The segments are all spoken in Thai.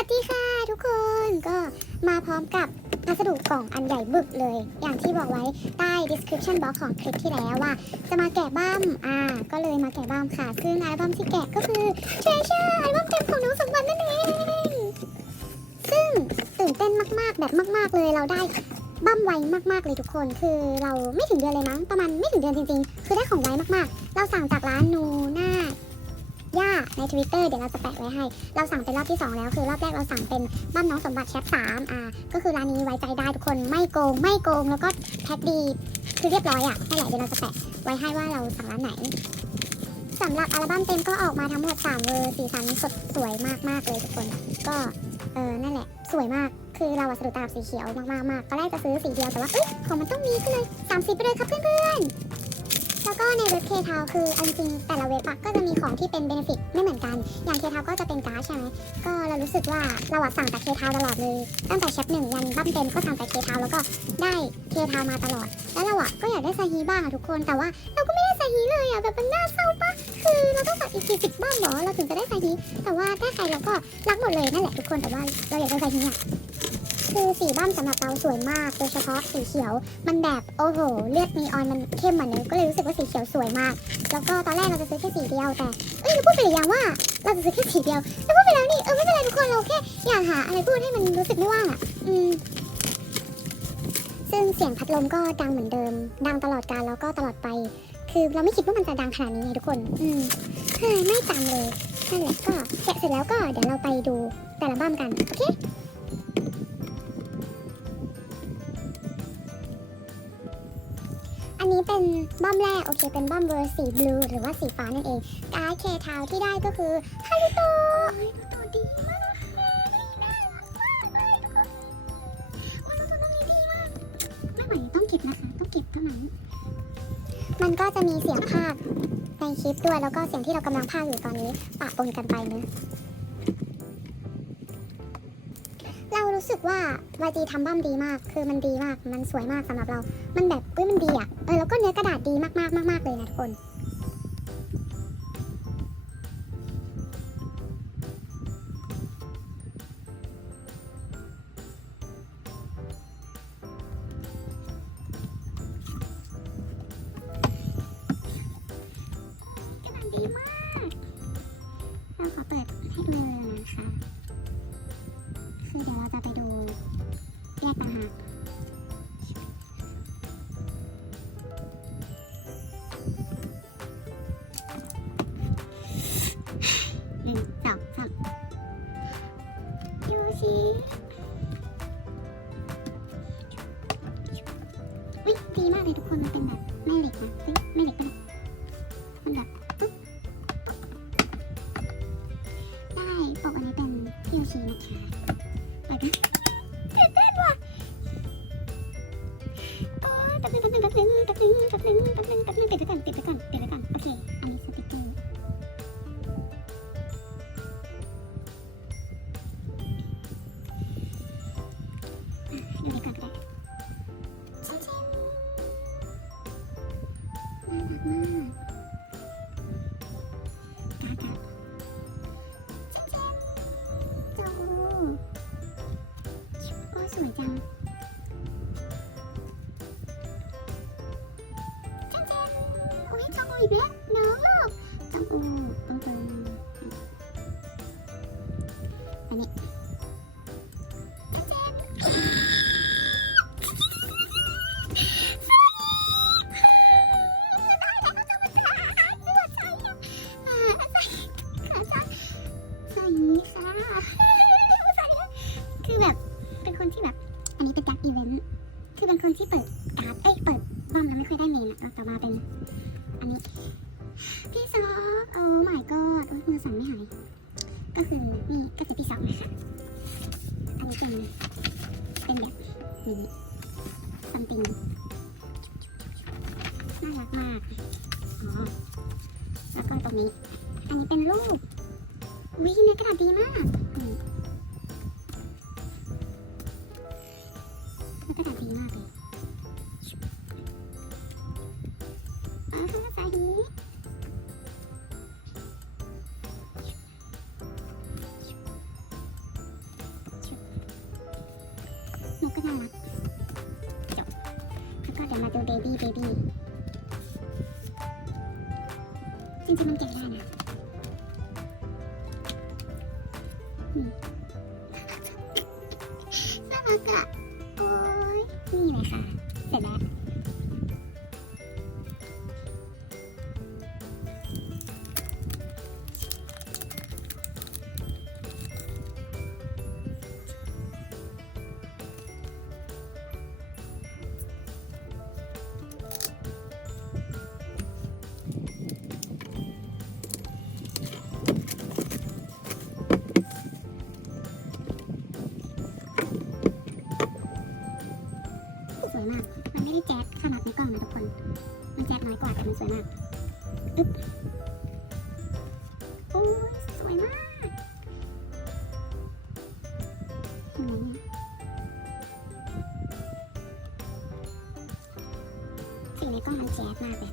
วัสดีค่ะทุกคนก็มาพร้อมกับพัสดุกล่องอันใหญ่บึกเลย อย่างที่บอกไว้ใต้ description box ของคลิปที่แล้วว่า จะมาแกะบ้ามอ่า ก็เลยมาแกะบ้ามค่ะ ซึ่งอัลบั้มที่แกะก็คือ Treasure อัลบั้มเต็มของน้องสมบัตินั่นเองซึ่งตื่นเต้นมากๆแบบมาก ๆเลยเราได้บั้มไวมากๆเลยทุกคน คือเราไม่ถึงเดือนเลยมั้งประมาณไม่ถึงเดือนจริงๆ คือได้ของไวมากๆ เราสั่งจากร้านนูน่า ย่าใน Twitter เดี๋ยวเราจะแปะไว้ให้ เราสั่งเป็นรอบที่ 2 แล้วคือรอบแรกเราสั่งเป็นบ้านน้องสมบัติแชทสามอ่าก็คือร้านนี้ไว้ใจได้ทุกคนไม่โกงไม่โกงแล้วก็แพ็คดีคือเรียบร้อยอะนั่นแหละเดี๋ยวเราจะแปะไว้ให้ว่าเราสั่งร้านไหนสำหรับอัลบั้มเต็มก็ออกมาทั้งหมด 3 เวอร์สีสันสดสวยมากๆเลยทุกคน ก็เออนั่นแหละ สวยมากคือเราสะดุดตาสีเขียวมากๆมากตอนแรกจะซื้อสีเดียวแต่ว่าเอ้ยของมันต้องมีก็เลยสามสีไปเลยครับเพื่อนๆ ก็ในเว็บเคทาวคือเอาจริงๆแต่ละเว็บก็จะมีของที่เป็นเบนฟิตไม่เหมือนกัน อย่างเคทาวก็จะเป็นการ์ดใช่ไหมก็เรารู้สึกว่าเราสั่งแต่เคทาวตลอดเลยตั้งแต่แชปหนึ่งยันบั้มเต็มก็สั่งแต่เคทาวแล้วก็ได้เคทาวมาตลอด แล้วเราอะก็อยากได้ซาฮีบ้างอะทุกคนแต่ว่าเราก็ไม่ได้ซาฮีเลยอะแบบมันน่าเศร้าปะคือเราต้องสั่งอีกสี่สิบบ้างหรอเราถึงจะได้ซาฮีแต่ว่าได้ใครเราก็รักหมดเลยนั่นแหละทุกคนแต่ว่าเราอยากได้ซาฮีอะ คือสีบ้ามสำหรับเราสวยมาก โดยเฉพาะสีเขียว มันแบบโอ้โห เลือดนีออนมันเข้มเหมือนเดิมก็เลยรู้สึกว่าสีเขียวสวยมาก แล้วก็ตอนแรกเราจะซื้อแค่สีเดียวแต่ เอ้ยเราพูดไปหรือยังว่า เราจะซื้อแค่สีเดียวเราพูดไปแล้วนี่ เออไม่เป็นไรทุกคนเราแค่อยากหาอะไรพูดให้มันรู้สึกไม่ว่างอะ อืมซึ่งเสียงพัดลมก็ดังเหมือนเดิม ดังตลอดกาลแล้วก็ตลอดไป คือเราไม่คิดว่ามันจะดังขนาดนี้ไงทุกคน อืมเฮ้ยไม่จำเลยนั่นแหละก็แกะเสร็จแล้วก็เดี๋ยวเราไปดูแต่ละบ้ามกัน โอเค นี้เป็นบ้อมแรก โอเค เป็นบ้อมเวอร์สีบลูหรือว่าสีฟ้านั่นเองการ์ดเคทาวที่ได้ก็คือฮารุโตะฮารุโตะดีมากน่ารักมากเลยทุกคนโอ้ารุโตะดีมากไม่ไหวต้องเก็บนะคะต้องเก็บเท่านั้นมันก็จะมีเสียงภาคในคลิปด้วยแล้วก็เสียงที่เรากำลังภาคอยู่ตอนนี้ปะปนกันไปเนอะ รู้สึกว่า YG ทำบ้ามดีมาก คือมันดีมาก มันสวยมากสำหรับเรา มันแบบเฮ้ยมันดีอะ เออแล้วก็เนื้อกระดาษดีมากๆมากๆเลยนะทุกคนดีมาก ห น่ารั ที่เปิดการ์ดเอ้ยเปิดบ้อมแล้วไม่ค่อยได้เมนอะต่อมาเป็น อันนี้ พี่ซอฟโอ้ my god โอ้ยมือสั่นไม่หาย ก็คือนี่ก็คือพี่ซอฟนะคะอันนี้เป็นเป็นแบบนี้ something น่ารักมากอ๋อแล้วก็ตรงนี้ อันนี้เป็นรูปวิเนื้อกระดาษดีมาก น่ารักจบแล้วก็เดี๋ยวมาดูเบบี้เบบี้จริงๆมันแกะได้นะอืมน่ารักอะโอ้ยนี่เลยค่ะ เสร็จแล้ว โอ้ยสวยมากเห็นไหมเนี่ยสีในกล้องมันแจ๊ดมากเลย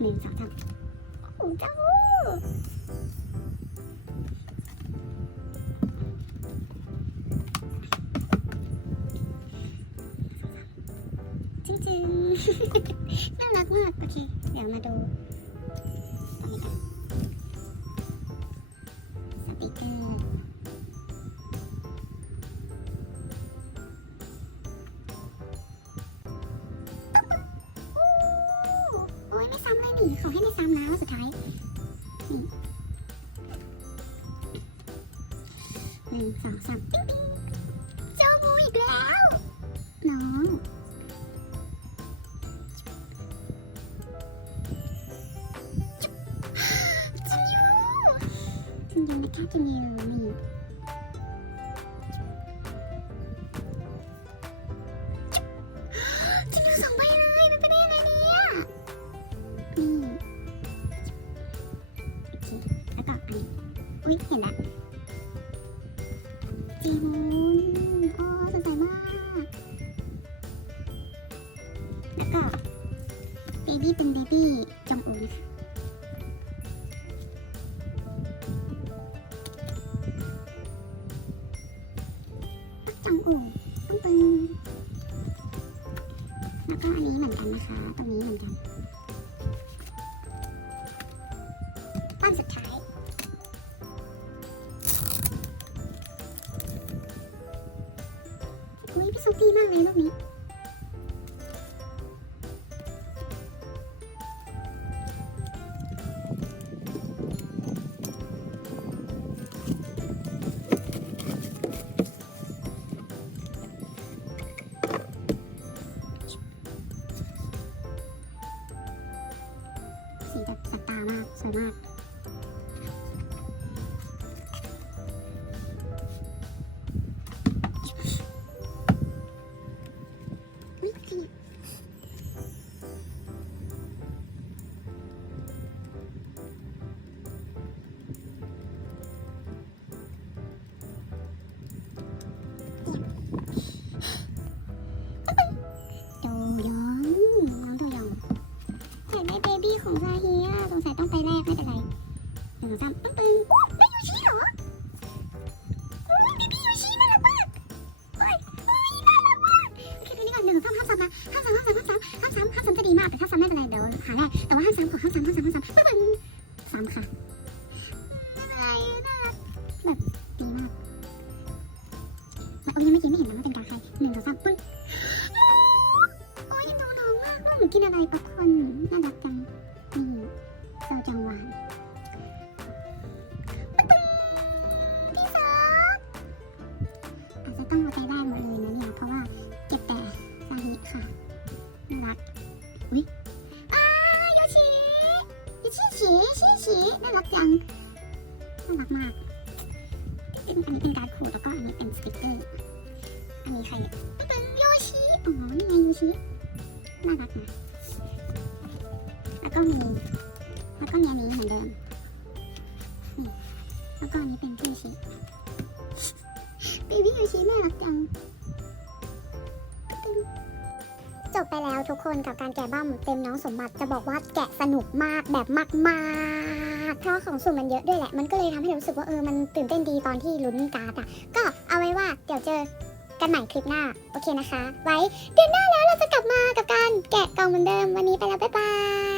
หนึ่งสองสามโอ้เจ้าจริงๆน่ารักมาก โอเค เดี๋ยวมาดู ขาให้ไม่ซ้ำนะว่าสุดท้ายหนึ่งสองสามปิ๊งปิ๊งเจ้าบูอีกแล้ว น้องจินยูจินยูนะคะจินยูนี่จิน เห็นละจีมูนโอ้สดใสมาก แล้วก็เบบี้เป็นเบบี้จงอูนะคะจังอู่ปึ้งปึ้งแล้วก็อันนี้เหมือนกันนะคะ ตรงนี้เหมือนกัน ไม่เป็นไรเดี๋ยวหาแรกแต่ว่าห้ามซ้ำขอห้ามซ้ำห้ามซ้ำห้ามซ้ำปึ้งซ้ำค่ะไม่เป็นไรน่ารักแบบดีมากโอ้ยยังไม่กินไม่เห็นนะว่าเป็นกาใครหนึ่งสองสามปึ้งโอ้ยดูน้องมากด้วยเหมือนกินอะไรป๊อปคอร์นน่ารักจังนี่เซาจังหวานปึ้งพี่ซอฟอาจจะต้องเอาใจได้ ชิน่ารักนะแล้วก็มี แล้วก็มีอันนี้เหมือนเดิมนี่แล้วก็อันนี้เป็นพี่ชิเบบี้โยชิน่ารักจังจบไปแล้วทุกคนกับการแกะบ้มเต็มน้องสมบัติจะบอกว่าแกะสนุกมากแบบมากๆเพราะของสุ่มมันเยอะด้วยแหละ มันก็เลยทำให้รู้สึกว่าเออมันตื่นเต้นดีตอนที่ลุ้นการ์ดอะ ก็เอาไว้ว่าเดี๋ยวเจอ กันใหม่คลิปหน้า โอเคนะคะ ไว้เดือนหน้าแล้วเราจะกลับมากับการแกะกล่องเหมือนเดิมวันนี้ไปแล้วบ๊ายบาย